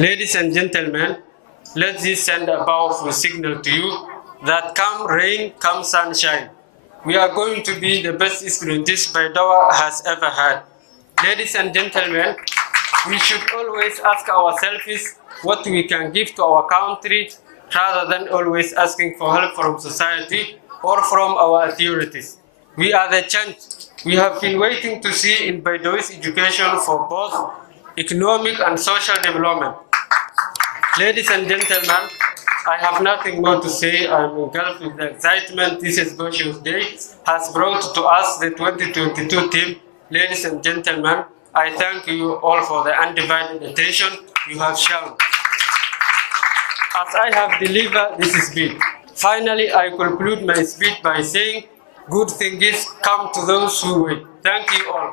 Ladies and gentlemen, let this send a powerful signal to you that come rain, come sunshine. We are going to be the best students Baidoa has ever had. Ladies and gentlemen, we should always ask ourselves what we can give to our country rather than always asking for help from society or from our authorities. We are the change we have been waiting to see in Baidoa's education for both economic and social development. Ladies and gentlemen, I have nothing more to say. I'm engulfed with the excitement this special day has brought to us the 2022 team. Ladies and gentlemen, I thank you all for the undivided attention you have shown as I have delivered this speech. Finally, I conclude my speech by saying, good things come to those who wait. Thank you all.